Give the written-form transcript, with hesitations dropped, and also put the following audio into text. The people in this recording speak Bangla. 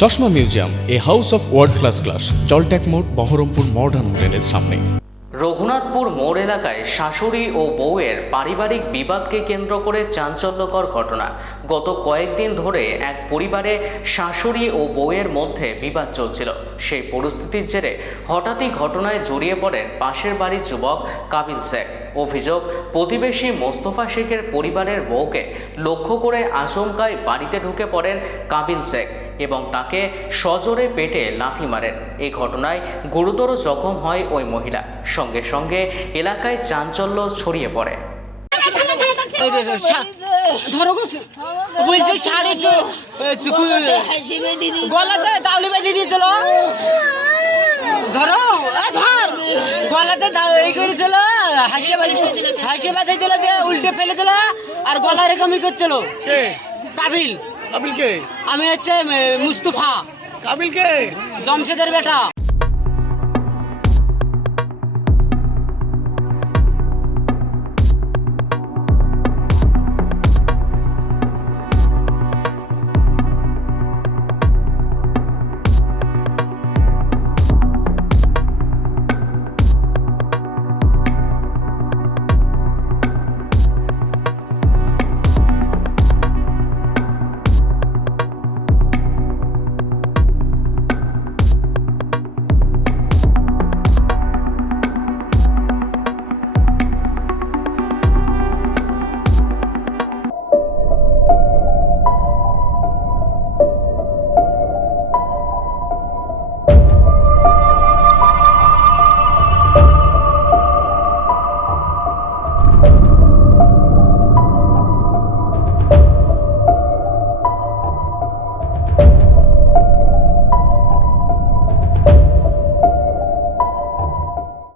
চশমা museum, a house of world class, জলট্যাক মোড়, বহরমপুর মডার্ন হোটেলের সামনে। রঘুনাথপুর মোড় এলাকায় শাশুড়ি ও বউয়ের পারিবারিক বিবাদকে কেন্দ্র করে চাঞ্চল্যকর ঘটনা। গত কয়েকদিন ধরে এক পরিবারে শাশুড়ি ও বউয়ের মধ্যে বিবাদ চলছিল। সেই পরিস্থিতির জেরে হঠাৎই ঘটনায় জড়িয়ে পড়েন পাশের বাড়ির যুবক কাবিল শেখ। অভিযোগ, প্রতিবেশী মোস্তফা শেখের পরিবারের বউকে লক্ষ্য করে আচমকায় বাড়িতে ঢুকে পড়েন কাবিল শেখ এবং তাকে সজোরে পেটে লাথি মারেন। এই ঘটনায় গুরুতর জখম হয় ওই মহিলা। সঙ্গে সঙ্গে এলাকায় চাঞ্চল্য ছড়িয়ে পড়ে। ধরো বলছে শাড়ি গলাতে তাহলে বেঁধে দিয়েছিল, ধরো ধর গলাতে এই করেছিল, হাসিয়ে বাঁধে দিল, যে উল্টে ফেলে দিল আর গলা এরকমই করছিল। কাবিল। কাবিল কে? আমি হচ্ছে মুস্তফা। কাবিল কে? জমশেদের বেটা।